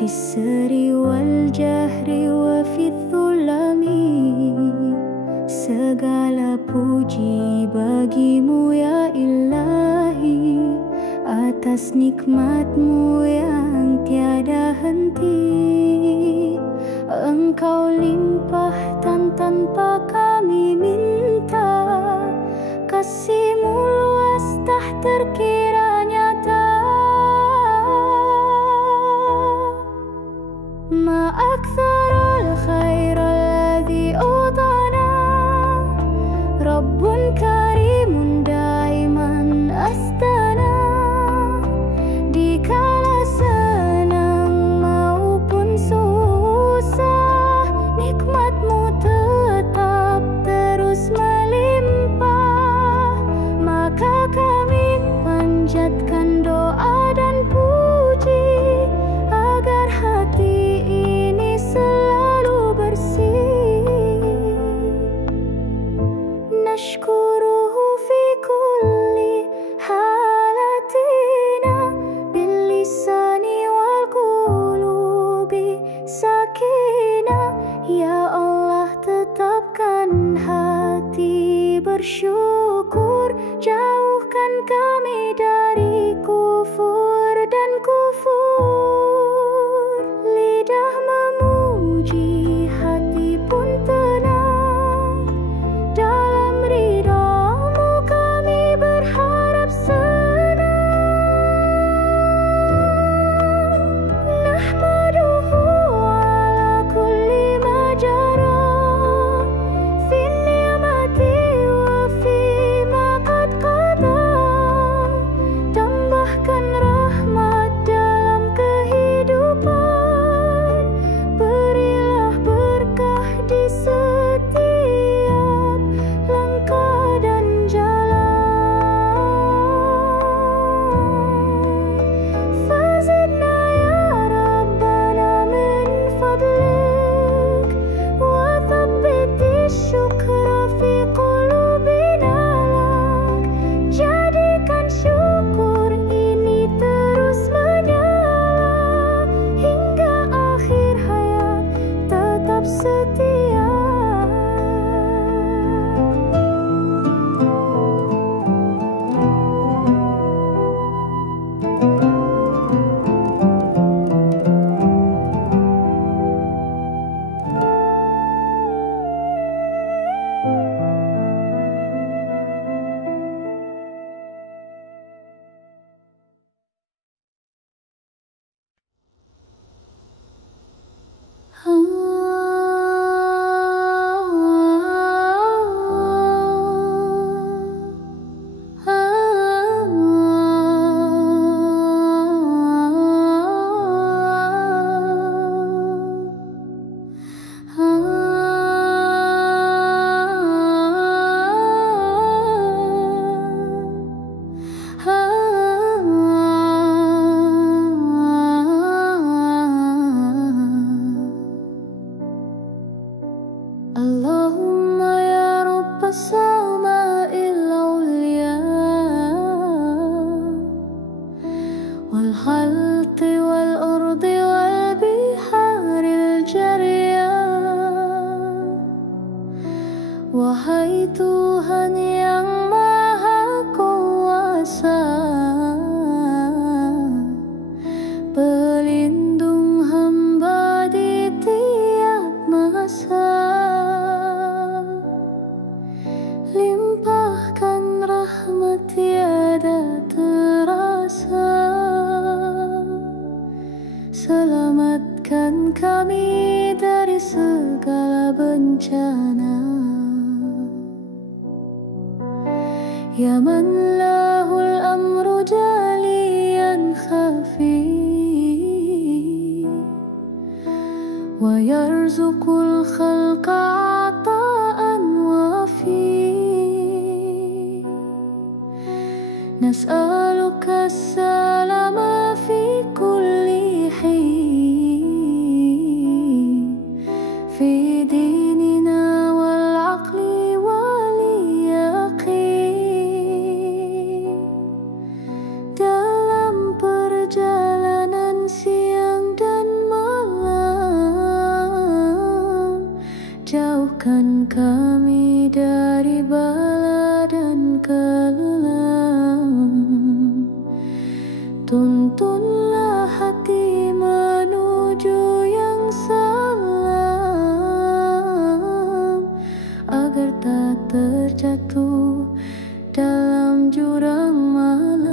في السر والجهر وفي الظلم. Segala puji bagimu ya Ilahi, atas nikmatmu yang tiada henti. Engkau limpahkan tanpa kami minta, kasihmu luas tak terkira nyata. Ma aktsarul khairal ladzi utana, Rabbun karimun daiman astana. Di kala senang maupun susah, nikmatmu tetap terus melimpah. Maka kami panjatkan doa dan puji, agar hati ini selalu bersih. Nashkuruhu fi kulli halatina, bil lisani wal qulubi sakinah. Ya Allah, tetapkan hati bersyukur, jauhkan kami dari kufur dan kufur. Lidah memuji, hati pun tenang, dalam ridhamu kami berharap senang. Nahmaduhu ala kulli majara, fi ni'mati wa fi ma qad qada. Tambahkan rahmat dalam kehidupan, berilah berkah di setiap langkah dan jalan. Fazidna ya Rabbana min fadlik, wa thabbiti syukra fi qulubina lak. Jadikan syukur ini terus menyala, hingga akhir hayat tetap setia. Allahumma ya Rabbas sama'il ulya, wal khalqi wal ardi wal biharil jarya. Wahai Tuhan yang Maha Kuasa, pelindung hamba di tiap masa. Limpahkan rahmat tiada terasa, selamatkan kami dari segala bencana. Ya man lahul amru jaliyan khafi, wa yarzuqul khalqa ata'an wafi. Nas'aluka salama fi kulli hin, fi dinina wal aqli wal yaqin. Dalam perjalanan siang dan malam, Jauhkan kami dari bala dan kelam. Tuntunlah hati menuju yang salam, agar tak terjatuh dalam jurang malam.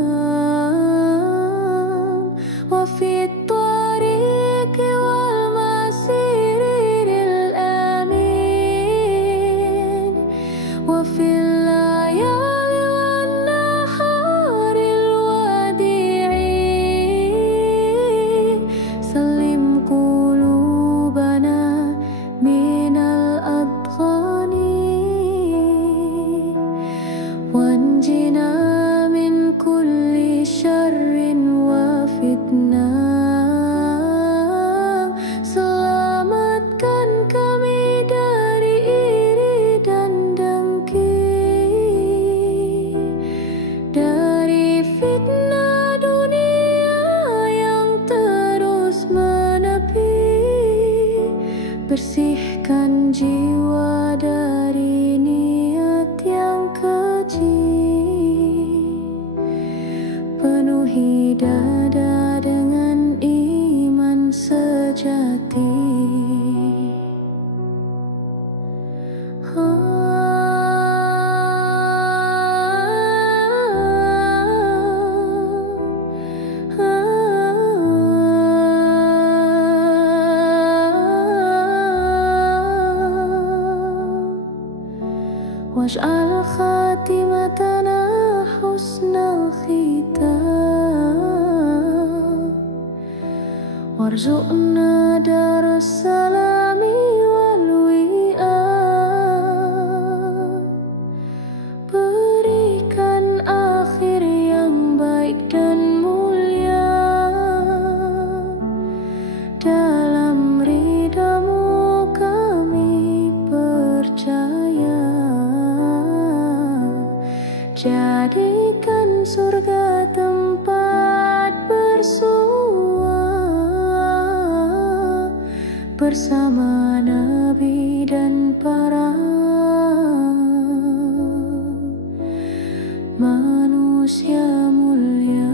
Wa fit tariqi wal masiril amin, wa fil layali wan naharil wadi'i. Salim qulubana minal adghani, wanjina min kulli syarrin wa fitnah. Selamatkan kami dari iri dan dengki, dari fitnah dunia yang terus menepi. Bersihkan jiwa dari niat yang keji, penuhi dada dengan iman sejati. Waj'al khatimatana husnal khitam, warzuqna darus salami wal wi'am. Berikan akhir yang baik dan mulia, dalam ridhamu kami percaya. Jadikan surga tempat bersua bersama Nabi dan para manusia mulia.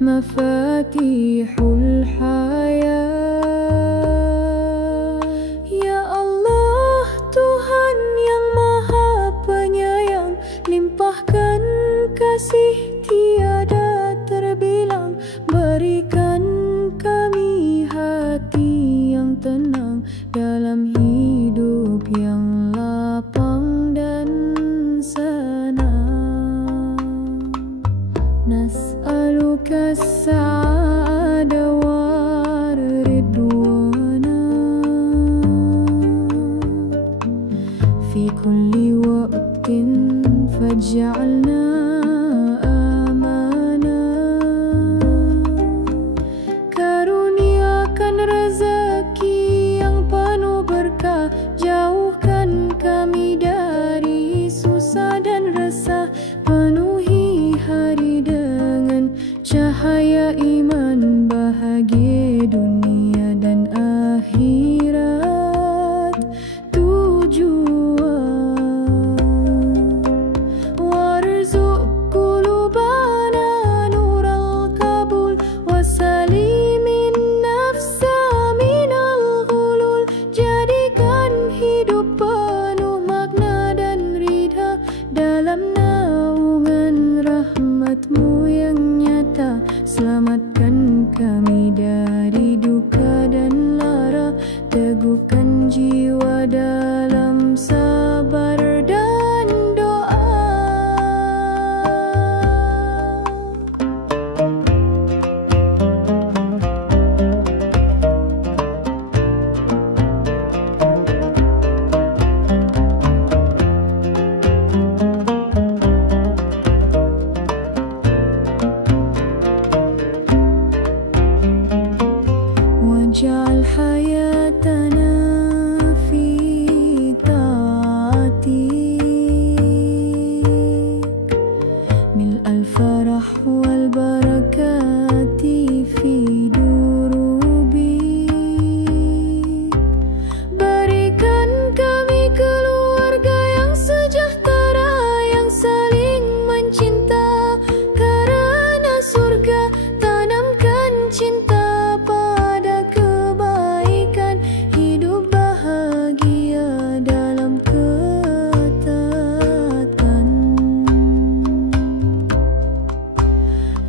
Mafatihul hayat. Ya Allah, Tuhan yang maha penyayang, limpahkan kasih tiada terbilang. Berikan kami hati yang tenang dalam hidup yang lapang dan senang. Nas'aluka as-sa'ada war-ridwana fi kulli waqtin, faj'alna amana. Karuniakan rezeki yang penuh berkah, jauhkan kami dari susah dan resah. Penuhi hari dengan cahaya iman, bahagia dunia dan akhirat tujuan. Warzuq rahmatmu yang nyata, selamatkan kami dari duka dan lara, teguhkan jiwa dalam sabar dan doa. واجعل حياتنا في طاعتك، ملء الفرح والبركات في دروبك. Berikan kami keluarga yang sejahtera, yang saling mencinta karena surga. Tanamkan cinta pada kebaikan, hidup bahagia dalam ketaatan.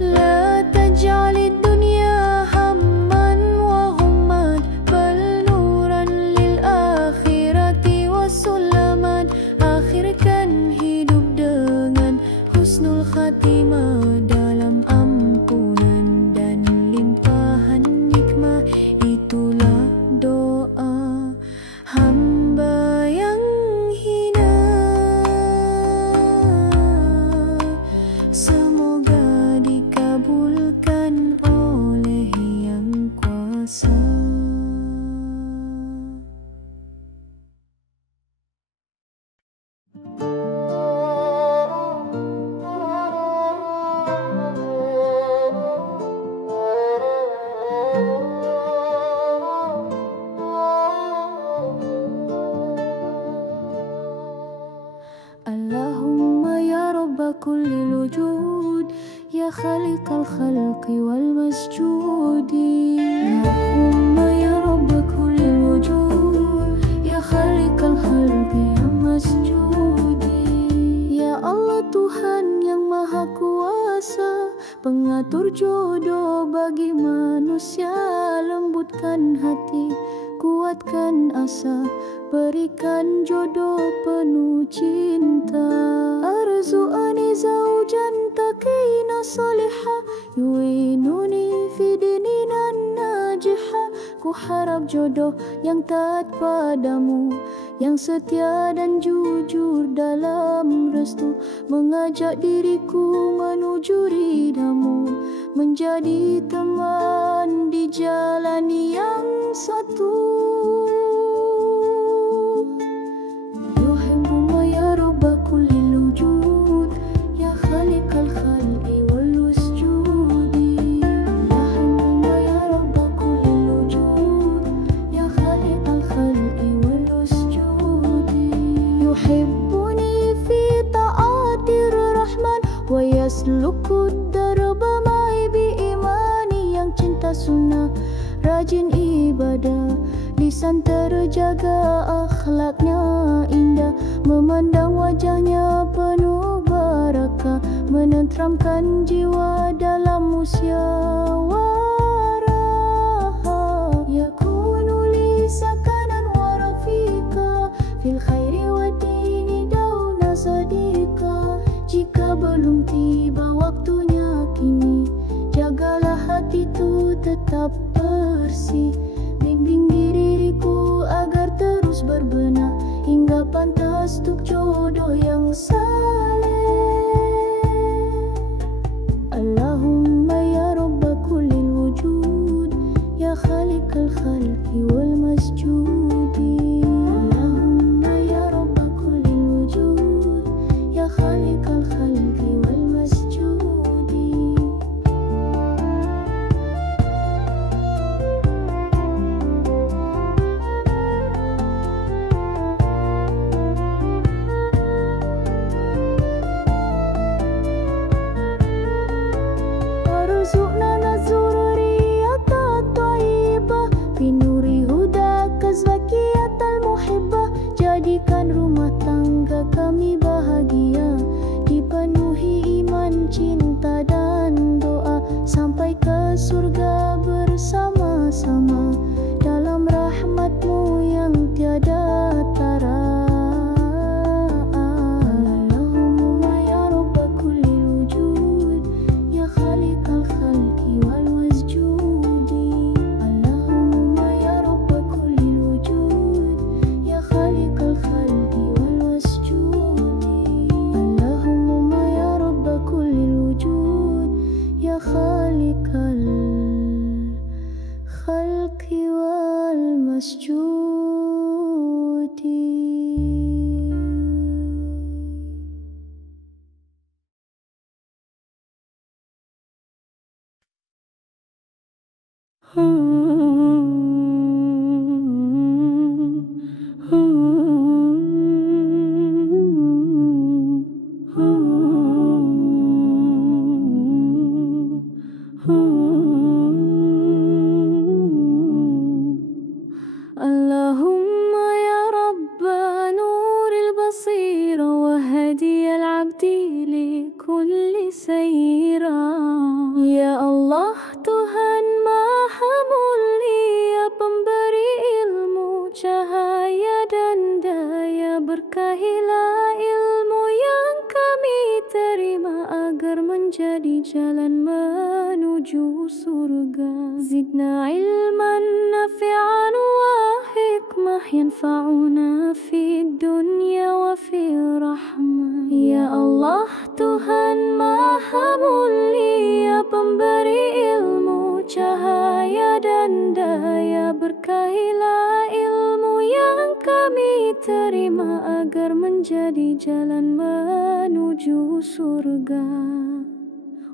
La taj'alid dunya hamman wa ghumman, bal nuran lil akhirati wa sulaman. Akhirkan hidup dengan husnul khatimah, dalam ampunan dan limpahan nikmah. Itulah doa hamba yang hina, semoga dikabulkan oleh Yang Kuasa. Allahumma ya Rabba kullil wujud, ya khaliqal khalqi wal masjudi. Allahumma ya Rabba kullil wujud, ya khaliqal khalqi wal masjudi. Ya Allah Tuhan yang Maha Kuasa, pengatur jodoh bagi manusia, lembutkan hati, kuatkan asa, berikan jodoh penuh cinta. Arzu'ani zaujan taqina salihah, yu'inuni fi dinina najihah. Ku harap jodoh yang taat padamu, yang setia dan jujur dalam restu, mengajak diriku menuju ridhamu, menjadi teman di jalan yang satu. Yuhibbuna ya Rabba kullil wujud, ya khaliqal khalqi wal wasjudi. Yuhibbuna ya Rabba kullil wujud, ya khaliqal khalqi wal wasjudi. Yuhibbuni fi ta'atir rahman, wa yaslukud darba ma'i bi imani. Yang cinta sunnah, rajin ibadah, lisan terjaga, akhlaknya indah, memandang wajahnya penuh barakah, menenteramkan jiwa dalam musyawarah. Yakunu li sakanan wa rafiqa, fil khairi wa dini dauna sadiqa. Jika belum tiba waktunya kini, jagalah hati itu tetap bersih. Bimbing diriku agar terus berbenah, hingga pantas untuk jodoh yang saleh. Allahumma ya Rabba kullil wujud, ya khaliqal khalqi wal masjudi. Allahumma ya Rabba kullil wujud, ya khaliqal khalqi wal masjudi. surga bersama-sama dalam rahmat-Mu yang tiada tara. Allahumma ya Rabba kullil wujud, ya khaliqal khalqi wal wasjudi. Allahumma ya Rabba kullil wujud, ya khaliqal khalqi wal wasjudi. Allahumma ya Rabba kullil wujud, ya khaliqal khalqi wal masjudi. Allahumma ya Rabba nuril basira wa hadiyal abdi li kulli sayra. Ya Allah Tuhan Maha Mulia, pemberi ilmu, cahaya dan daya, berkahilah ilmu yang kami terima agar menjadi jalan menuju surga. Zidna ilman nafi'an wa hikmah yanfa'una fid dunya wa fil rahmah. Ya Allah Tuhan Maha Mulia, pemberi ilmu, cahaya dan daya, berkahilah ilmu yang kami terima agar menjadi jalan menuju surga.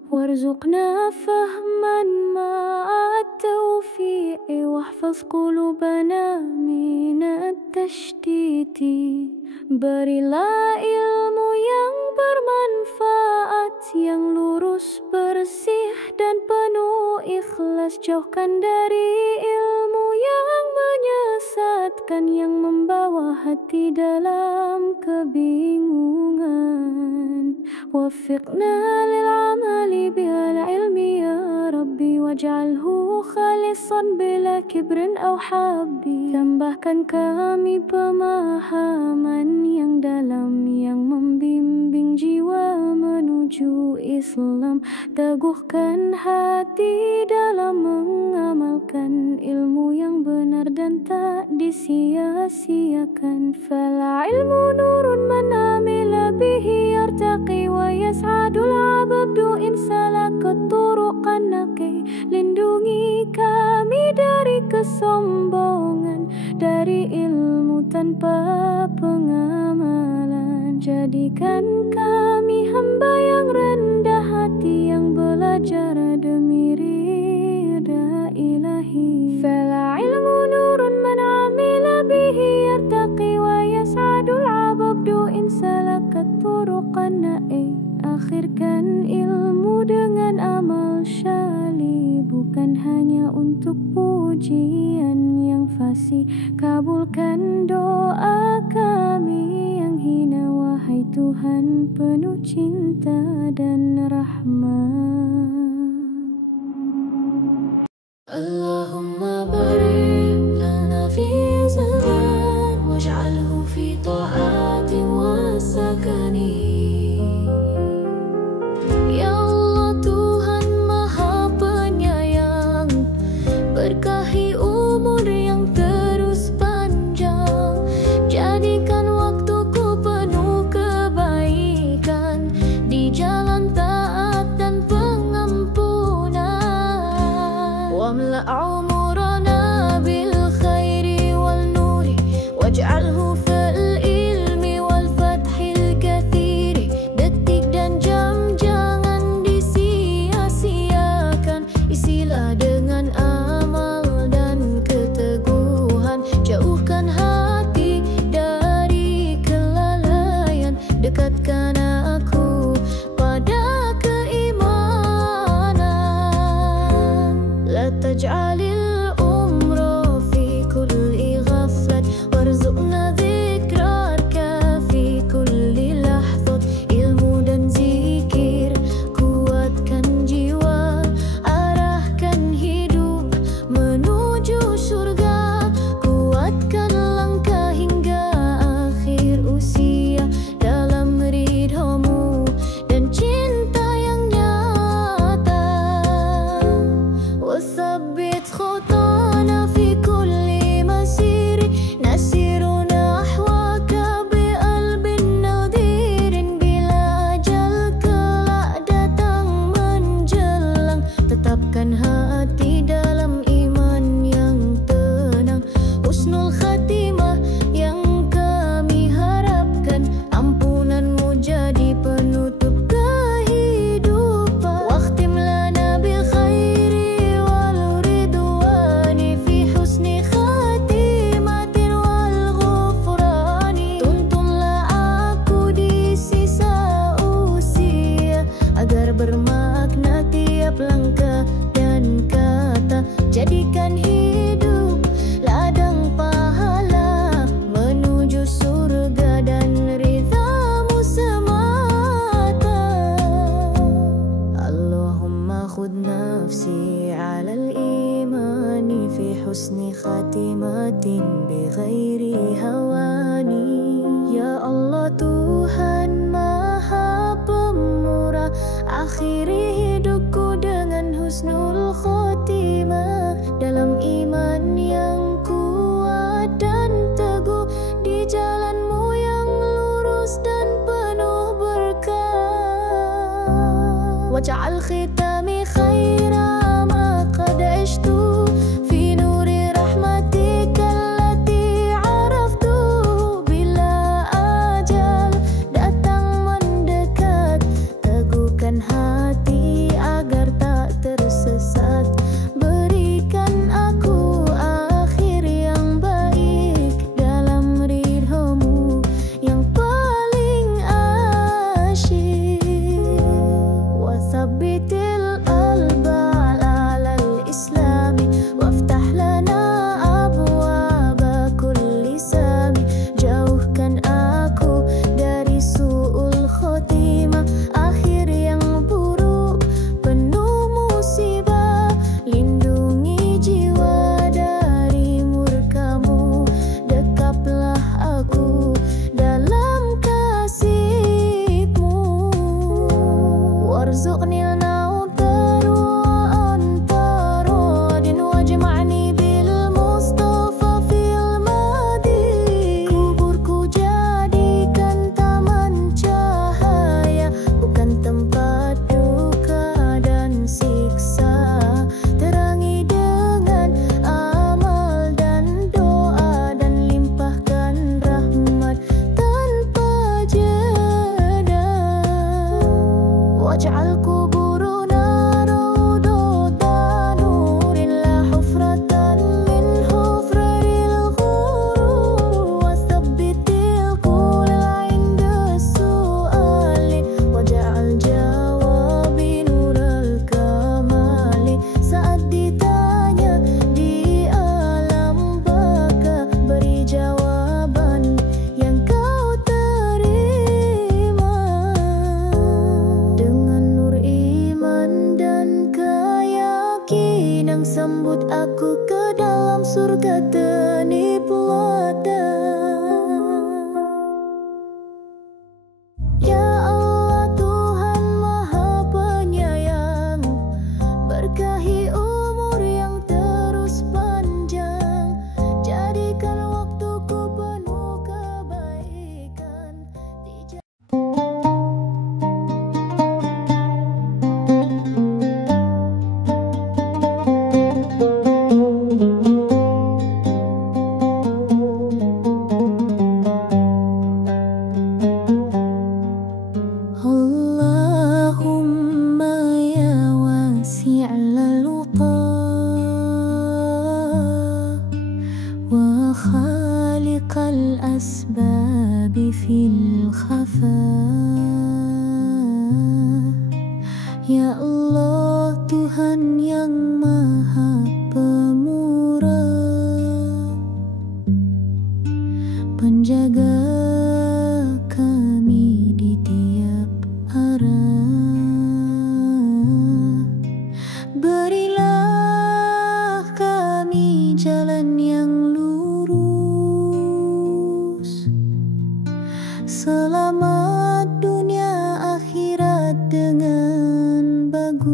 Warzuqna fahman ma'at taufi'i wahfaz qulubana minat tashtiti. Berilah ilmu yang bermanfaat, yang lurus, bersih dan penuh ikhlas. Jauhkan dari ilmu yang menyesatkan, yang membawa hati dalam kebingungan. Wafiqna lil amali bihal ilmi ya Rabbi, waj'alhu khalisan bila kibrin aw habbi. Tambahkan kami pemahaman yang dalam, yang membimbing jiwa menuju Islam. Teguhkan hati dalam mengamalkan ilmu yang benar dan tak disia-siakan. Fal ilmu nurun man amila bihi yartaqi wa yas'adul abdu in salakat turuqan naqi. Lindungi kami dari kesombongan, dari ilmu tanpa pengamalan. Jadikan kami hamba yang rendah hati, yang belajar demi ridha ilahi. Fal ilmu nurun man amila bihi yartaqi wa yas'adul abdu in salakat turuqan naqi. Akhirkan ilmu dengan amal syali, bukan hanya untuk pujian yang fasih. Kabulkan doa kami yang hina, wahai Tuhan penuh cinta dan rahmat. Allahumma barik lana fi zaman, waj'alhu fi ta'ati wa sakani. Ya Allah Tuhan Maha Penyayang, berkahi umur yang terus panjang. Jadikan waktuku penuh kebaikan, di jalan taat dan pengampunan. Wamla' umur akhiri hidupku dengan husnul khotimah, dalam iman yang kuat dan teguh, di jalanmu yang lurus dan penuh berkah. Waj'al khitami khaira ma qad ishtu fi nuri rahmatika allati araftu, bila ajal datang mendekat, teguhkan hati agar tak tersesat. Berikan aku akhir yang baik dalam ridhomu yang paling asyik. Wasabbitil qalba alal islami, waftah lana abwaba kulli sami. Jauhkan aku dari su'ul khotimah, akhir yang buruk penuh musibah. Lindungi jiwa dari murkamu, dekaplah aku dalam kasih-Mu. Warzuqnil nautar wa anta radin, wajma'ni bil Mustafa fil madi. Kuburku jadikan taman cahaya, bukan tempat duka dan siksa. Terangi dengan amal dan doa, dan limpahkan rahmat tanpa jeda. Waj'al kuburuna rawdatan nurin, la hufratan min hufril ghurur. Wasabbitil qula inda su'ali, waj'al jawabi nural kamali. Saat ditanya di alam baka, beri jawaban yang kau terima. Dengan nur iman dan keyakinan, sambut aku ke dalam surga teniplata. Ya Allah Tuhan Maha Penyayang, berkahi umur yang terus panjang, jadikan waktuku penuh kebaikan di Allahumma ya wasi'al lutaf wa khaliqal asbabi fil khafa. Ya Allah Tuhan yang Maha Pemurah, penjaga kami di tiap arah. Berilah kami jalan yang lurus, selamat dunia akhirat dengan bagus.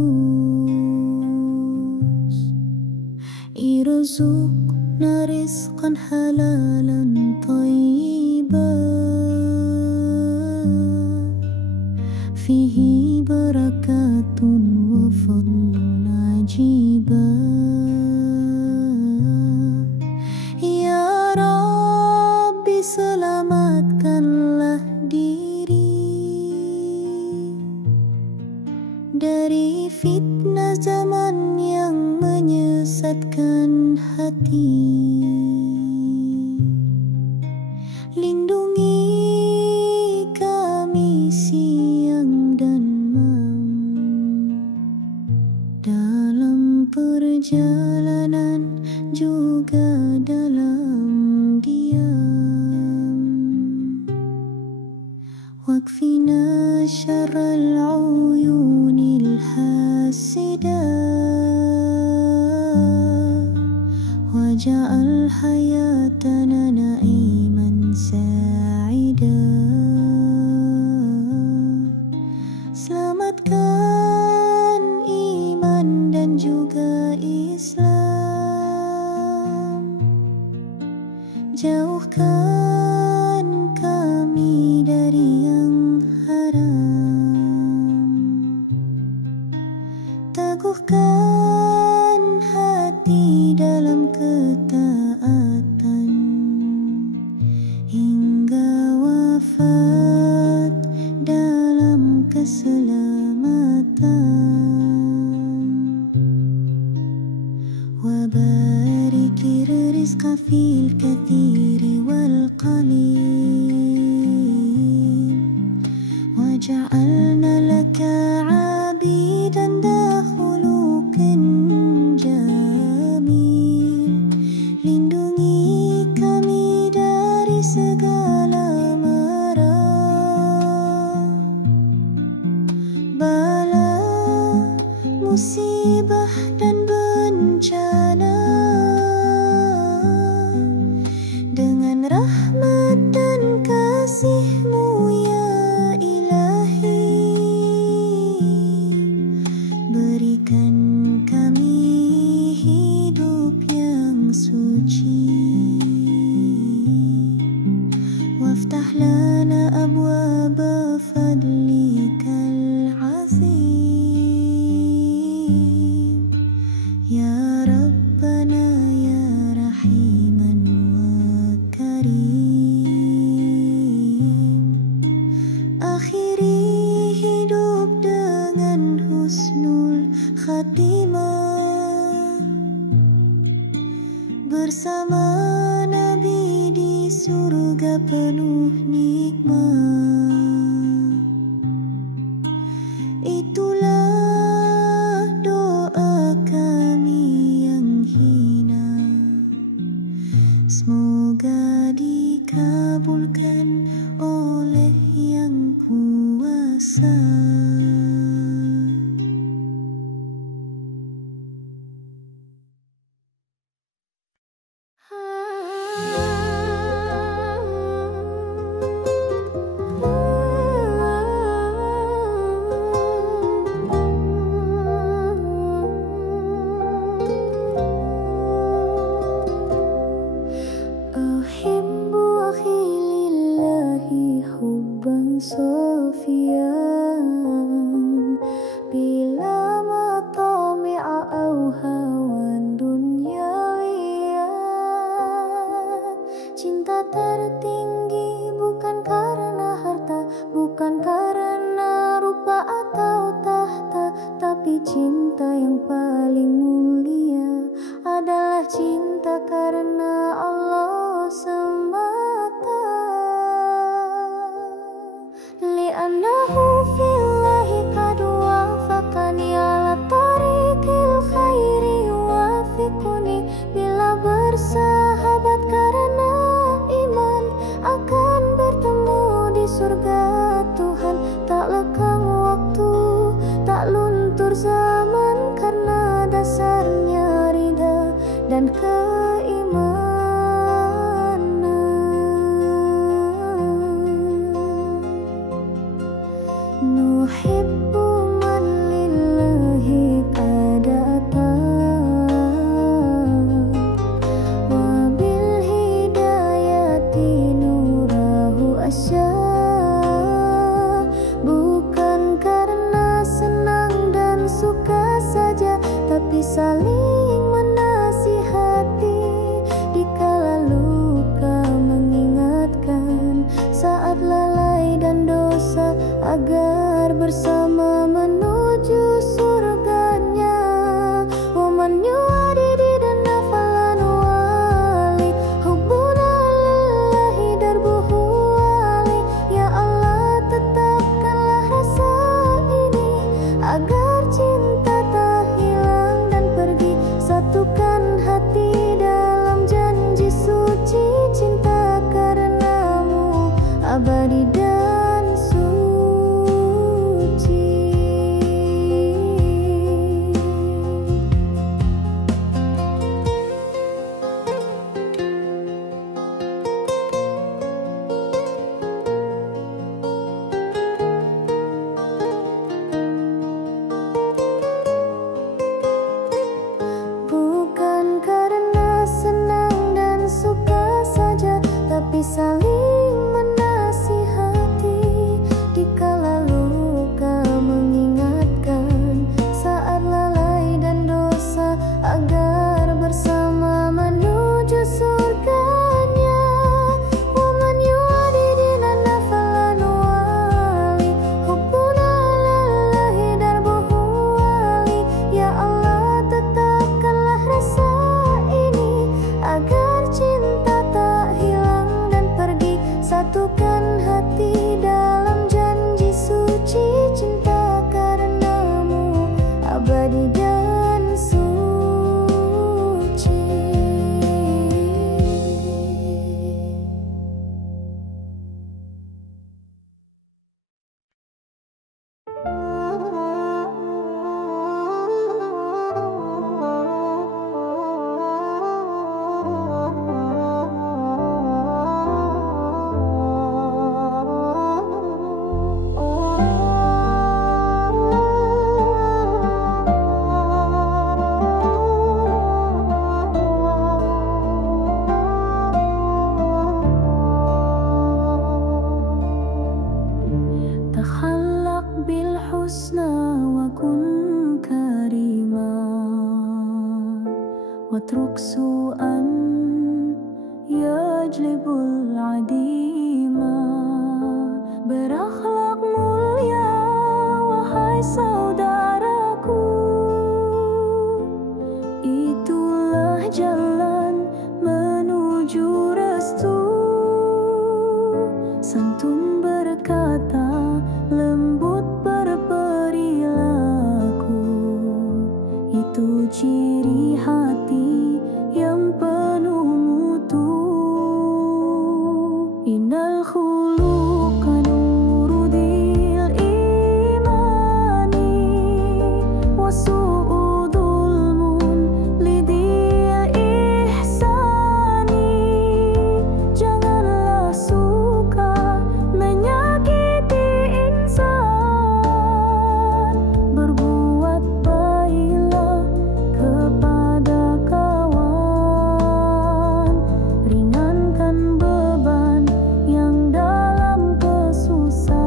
Irzuqna rizqan halalan thayyiban, fihi barakatun wa fadlun ajiban. Ya Rabbi, selamatkanlah diri dari fitnah zaman yang menyesatkan hati. Lindungi kami siang dan malam, dalam perjalanan juga dalam diam. Wakfina syarral uyunil hasidah, waja'al hayatana na'iman sa'idah. Selamatkan teguhkan hati dalam ketaatan hingga wafat dalam keselamatan. وبارك الرزق في الكثير والقليل وجعلنا لك عبيدا ذا خلق جميل. Lindungi kami dari segala mara, bala, musibah dan bencana. Dengan rahmat dan kasih-Mu ya Ilahi, berikan kami hidup yang suci. Waftah lana abwaba fadlikal azim ya Rabbana ya Rahiman wa Karim. Akhiri hidup dengan husnul khatimah bersama Nabi di surga penuh nikmat. Itulah doa kami yang hina, semoga dikabulkan oleh Yang Kuasa. Uhibbu akhi lillahi hubban sofian bila matami'a au hawan dunyawiyah. Cinta tertinggi bukan karena harta, bukan karena rupa atau tahta, tapi cinta yang paling mulia adalah cinta karena Allah semata. Li'annahu fillahi qad wafaqani ala tariqil khairi wafiquni. Bila bersahabat karena iman akan bertemu di surga Tuhan. Tak lekang waktu, tak luntur zaman karena dasarnya ridha dan keimanan. Nuhibbu man lillahi qad ata wa bil hidayati nurahu asya. Bukan karena senang dan suka saja, tapi saling menasihati dikala luka, mengingatkan saat lalai dan dosa agar bersama menuju surganya. Waman yu'adidi dan nafalan wali hubbuna lillahi darbuhu wali. Ya Allah, tetapkanlah rasa ini agar cinta tak hilang dan pergi. Satukan hati dalam janji suci, cinta karenamu abadi dan suci. واترك سوءا يجلب العديم. Berakhlak mulia wahai saudaraku, itulah jalan menuju restu. Santun berkata, lembut berperilaku, itu ciri hati yang penuh mutu. Innal khuluqa nurudil imani wa su'udul mun lidil ihsani. Janganlah suka menyakiti insan, berbuat baiklah kepada kawan. Ringankan beban yang dalam kesusahan,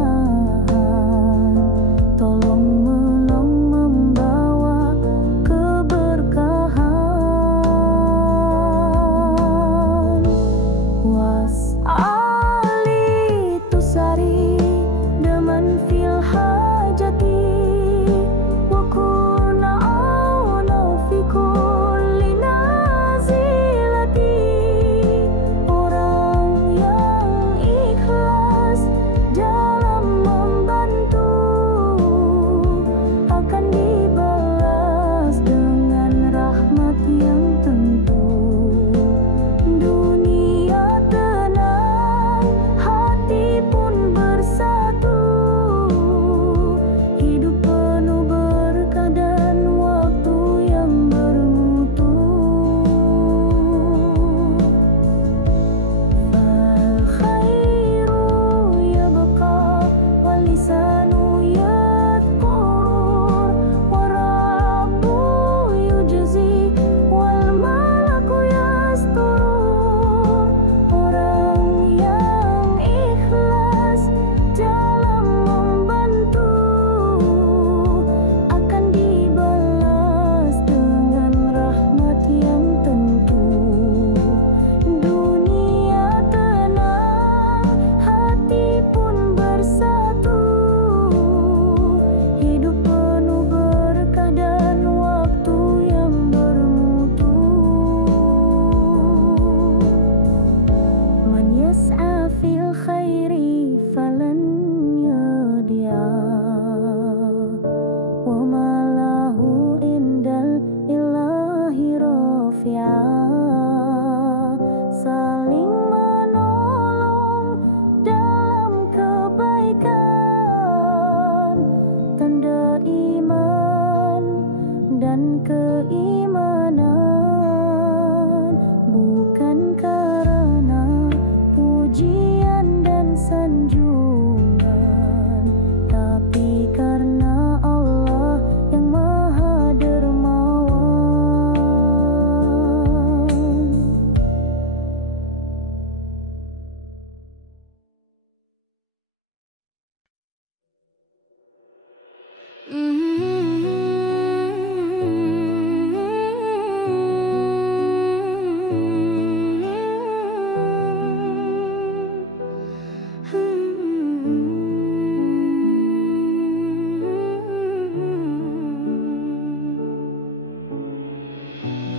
tolong menolong membawa keberkahan. Was'ali tusari daman fil hajati wa kun auna fi kulli nazilati. Orang yang ikhlas dalam membantu akan dibalas dengan rahmat yang tentu. Dunia tenang, hati pun bersatu, hidup penuh berkah dan waktu yang bermutu. Fal khairu yabqa wal lisanu yadhkur wa rabbu yujzi wal malaku yastur. Orang yang ikhlas dalam membantu akan dibalas dengan rahmat yang tentu. Dunia tenang, hati pun bersatu, hidup penuh berkah dan waktu yang bermutu. Man yas'a fil khairi falan yadi'a wa ma lahu indal ilahi rafi'a. Saling menolong dalam kebaikan, tanda iman dan keimanan, bukan karena pujian dan sanjungan, tapi karena Allah yang Maha Dermawan.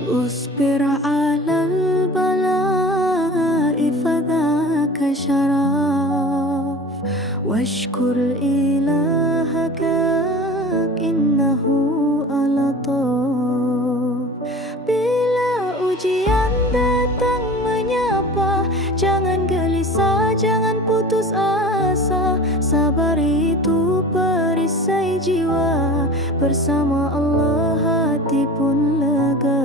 Usbir alal bala'i fadhaka syaraf, washkur ilahaka innahu alataf. Bila ujian datang menyapa, jangan gelisah, jangan putus asa. Sabar itu perisai jiwa, bersama Allah hati pun lega.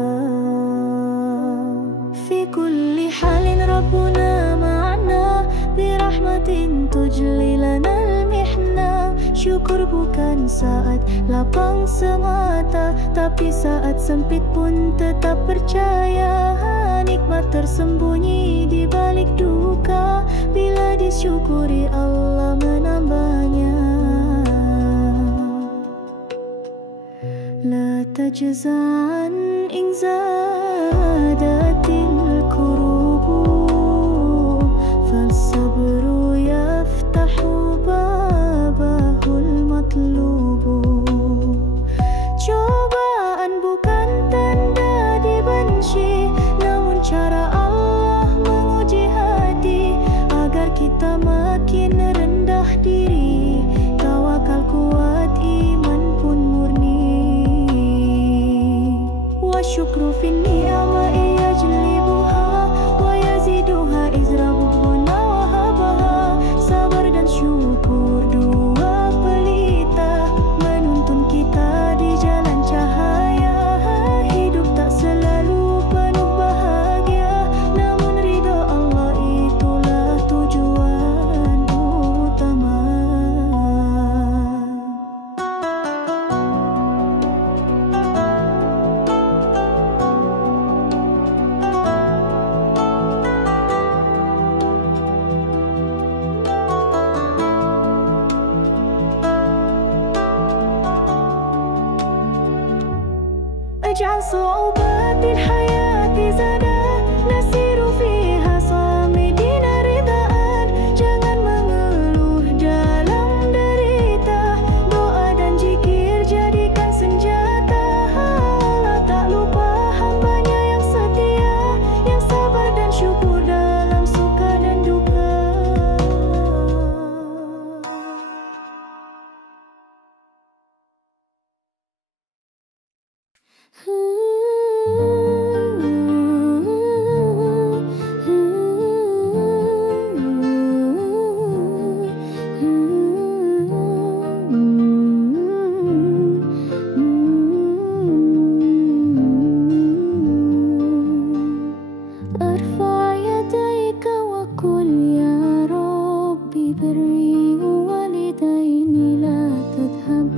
Fi kulli halin Rabbuna ma'ana, birahmatin tujli lanal mihna. Syukur bukan saat lapang semata, tapi saat sempit pun tetap percaya. Nikmat tersembunyi di balik duka, bila disyukuri Allah menambahnya. La تجزعا إن زادت الكروب فالصبر يفتح بابه المطلوب. Cobaan bukan tanda dibenci, namun cara Allah menguji hati agar kita makin rendah diri, tawakal kuat, iman pun murni. Wa syukru fin ni'amai yajlibuha wa yaziduha izrabuhuna wa habaha. Sabar dan syukur dua pelita menuntun kita di jalan cahaya. Hidup tak selalu penuh bahagia, namun ridha Allah itulah tujuan utama. اجعل صعوبات الحياة زادا نسير فيها صامدين رداء. Jangan mengeluh dalam derita, doa dan zikir jadikan senjata. Allah tak lupa hambanya yang setia, yang sabar dan syukur dalam suka dan duka. ارفع يديك وقل يا ربي بري والدين لا تذهب.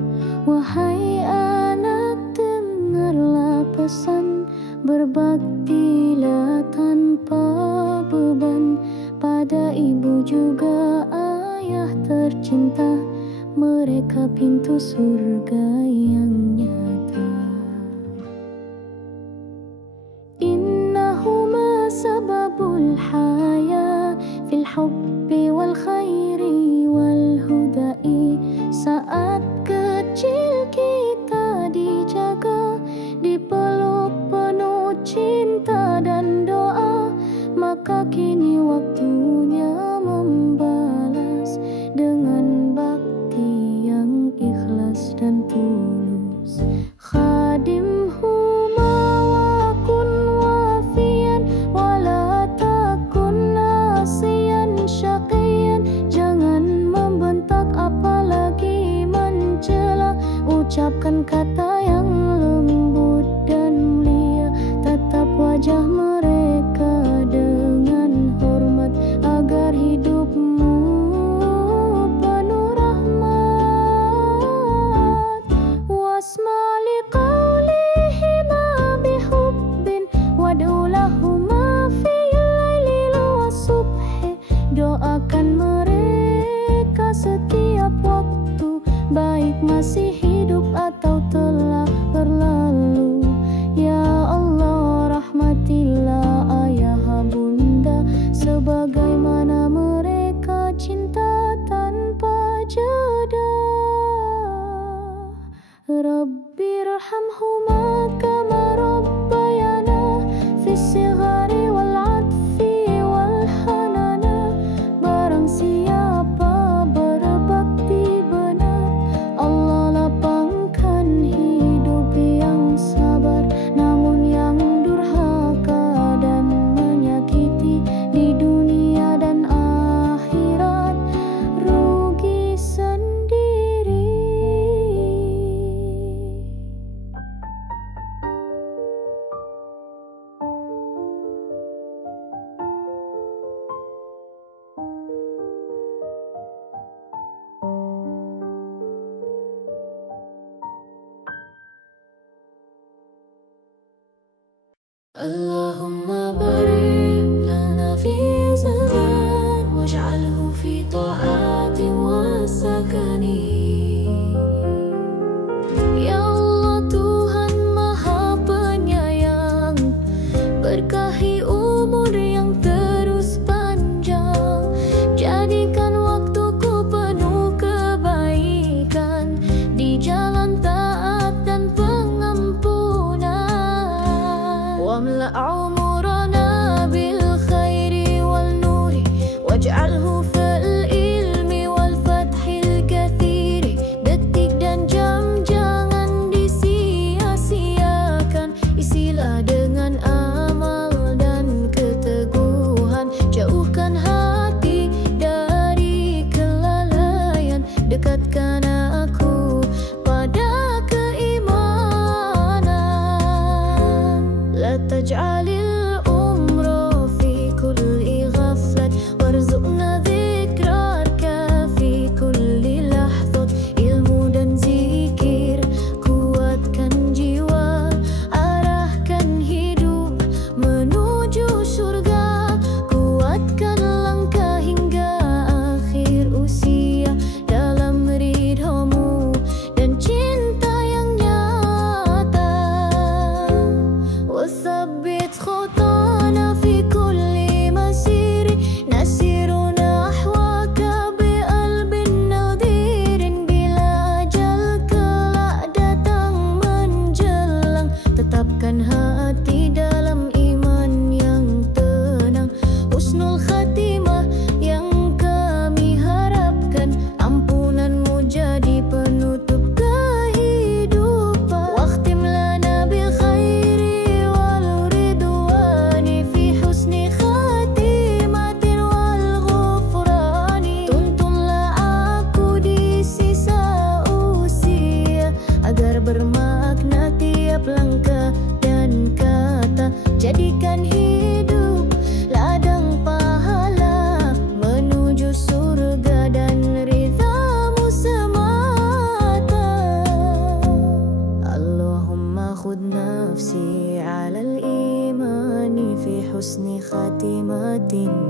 Wahai anak, dengarlah pesan, berbaktilah tanpa beban pada ibu juga ayah tercinta. Mereka pintu surga yang nyata. Innahuma sababul haya fil hubbi wal khairi wal hudai. Saat kecil kita dijaga, dipeluk penuh cinta dan doa, maka kini waktunya membalas dengan bakti yang ikhlas dan tulus. Khadimhuma wa kun wafiyan wala takun nasiyan syaqiyan. Jangan membentak apalagi mencela, ucapkan kata yang lembut dan mulia. Tetap wajah mereka dengan hormat agar hidupmu penuh rahmat. Wasma liqaulihima bihubbin wad'ulahuma fil laili wasubhi. Doakan mereka setiap waktu, baik masih hidup atau telah berlalu. Ya Allah, rahmatilah ayah bunda sebagaimana mereka cinta tanpa jeda. Rabbirhamhuma kama rabbayana fis sighari wal atfi wal hanana. Barang siapa berbakti benar, Allah lapangkan hidup yang sabar. Namun yang durhaka dan menyakiti di dunia dan akhirat rugi sendiri. Allahumma barik lana fi zaman waj'alhu fi ta'ati wa sakani. Ya Allah, Tuhan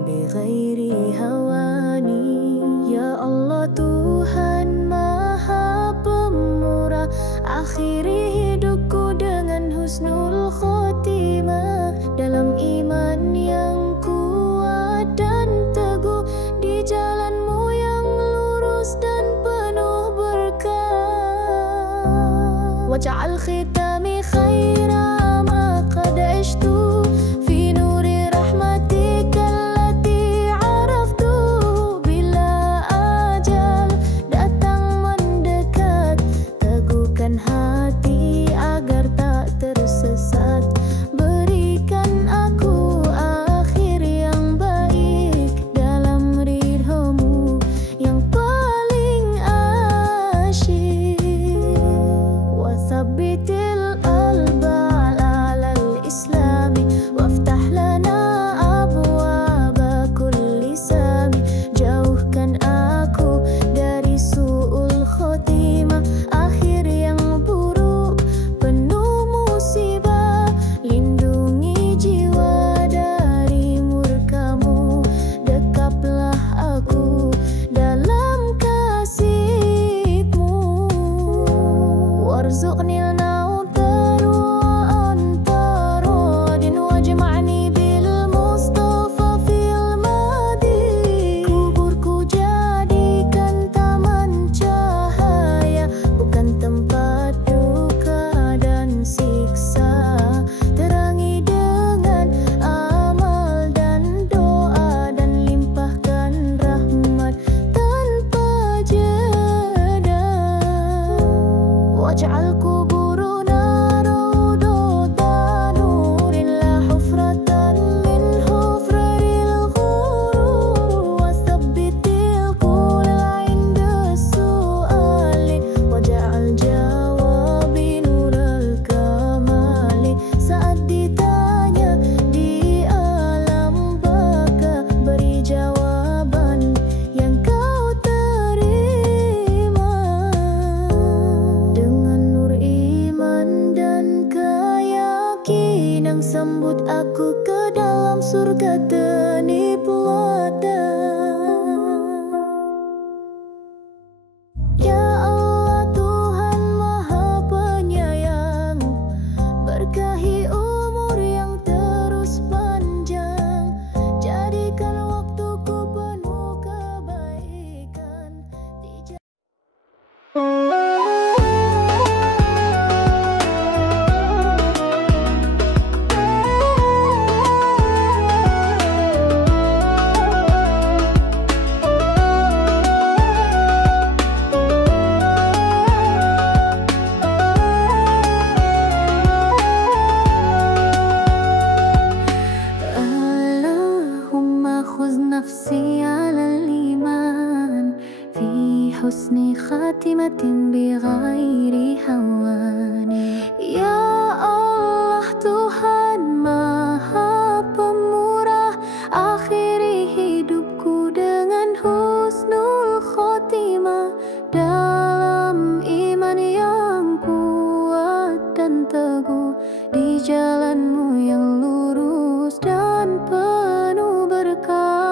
بغير هواني. Ya Allah Tuhan Maha Pemurah, akhiri hidupku dengan husnul khotimah, dalam iman yang kuat dan teguh, di jalanmu yang lurus dan penuh berkah. Waj'al khitami khaira ma qad ishtu fi nuri rahmatika allati araftu. Bila ajal datang mendekat, teguhkan hati agar tak tersesat. Berikan aku akhir yang baik dalam ridhomu yang paling asyik. Wasabbitil qalba ala al-islami waftah lana abwaba kulli sami. Jauhkan aku dari su'ul khotimah, akhir yang buruk penuh musibah. Lindungi jiwa dari murkamu, dekaplah aku dalam kasih-Mu. Warzuqnil nautar wa anta radin, wajma'ni bil Mustafa fil madi. Kuburku jadikan taman cahaya, bukan tempat duka dan siksa. Terangi dengan amal dan doa, dan limpahkan rahmat tanpa jeda. Waj'al kuburuna rawdata nurin la hufratan min hufraril ghurur. Wasabbitil qula inda su'ali, waj'al jawabi nural kamali. Saat ditanya di alam baka, beri jawaban yang kau terima. Dengan nur iman dan keyakinan, sambut aku ke dalam surga tenipulada. Ya Allah Tuhan Maha Penyayang, berkahi umur yang terus panjang, jadikan waktuku penuh kebaikan di Allahumma khuz nafsi ala al-iman fi husni khatimatin bi ghairi hawani. Ya Allah Tuhan Maha Pemurah, akhiri hidupku dengan husnul khotimah, dalam iman yang kuat dan teguh, di jalanmu yang lurus dan penuh berkah.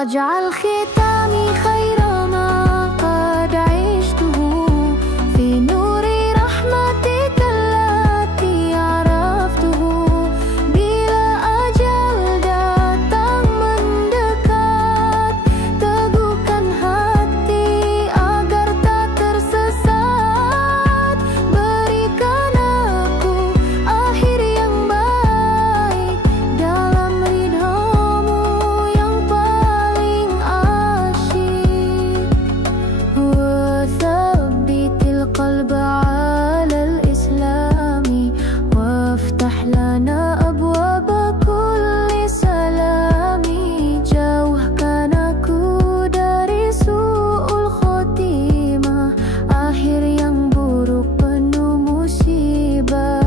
Waj'al khitami khaira ma qad ishtuhu fi nuri rahmatika allati araftuhu. Bila ajal datang mendekat, teguhkan hati agar tak tersesat. Berikan aku akhir yang baik dalam ridhomu yang paling asyik. Wasabbitil qalba ala al-islami waftah lana abwaba kulli salami. Jauhkan aku dari su'ul khotimah, akhir yang buruk penuh musibah.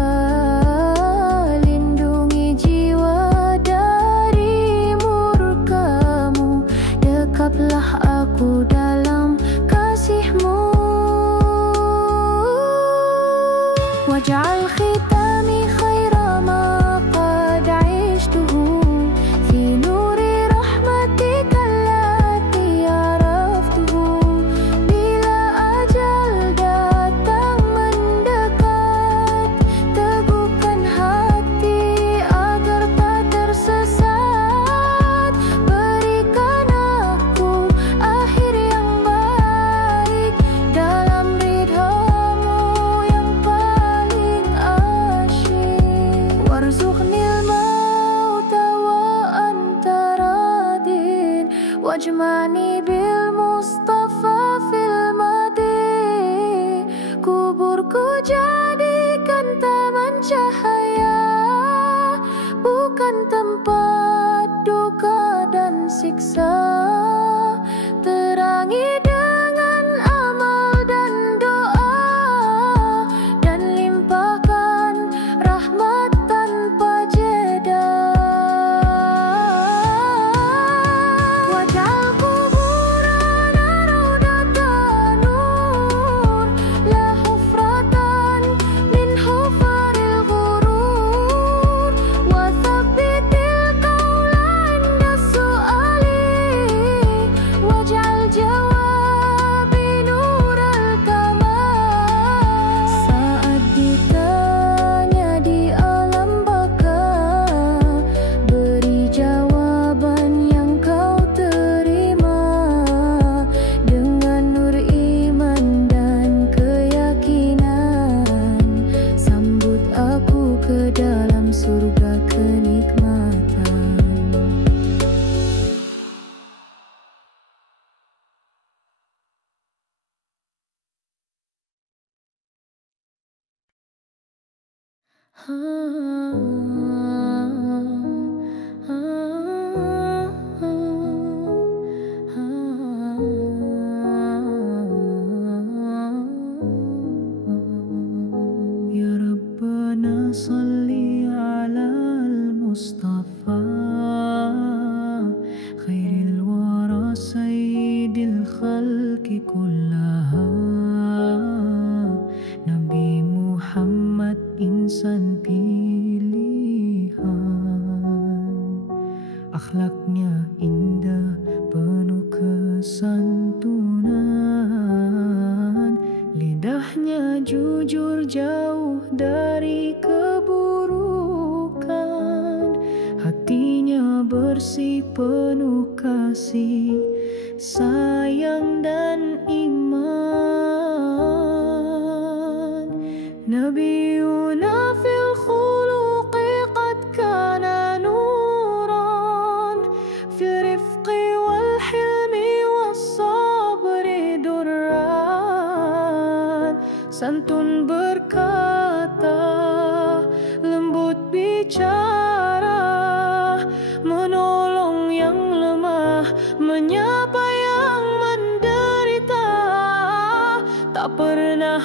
Lindungi jiwa dari murkamu, dekaplah aku dalam kasih-Mu. Waj'al khitami khaira ma qad ishtuhu jadikan taman cahaya, bukan tempat duka dan siksa. Terangi dengan amal dan doa, dan limpahkan rahmat tanpa jeda. Waj'al kuburana rawdatan nur, la hufratan min hufaril ghurur. Wa thabbitil qawla 'inda su'ali, waj'al jawabi nural kamal. Saat ditanya di alam baka, beri jawaban yang kau terima. Dengan nur iman dan keyakinan, sambut aku ke dalam surga kenikmatan. Ya Rabbana salli ala al-Mustafa, khairil wara sayyidil khalqi kullaha. Nabi Muhammad insan pilihan, akhlaknya indah penuh kesantunan, lidahnya jujur jauh dari keburukan, hatinya bersih penuh kasih sayang dan iman. Nabiyuna fil khuluqi qad kana nuran, fil rifqi wal hilmi was sabri durran. Santun berkata, lembut bicara, menolong yang lemah, menyapa yang menderita. Tak pernah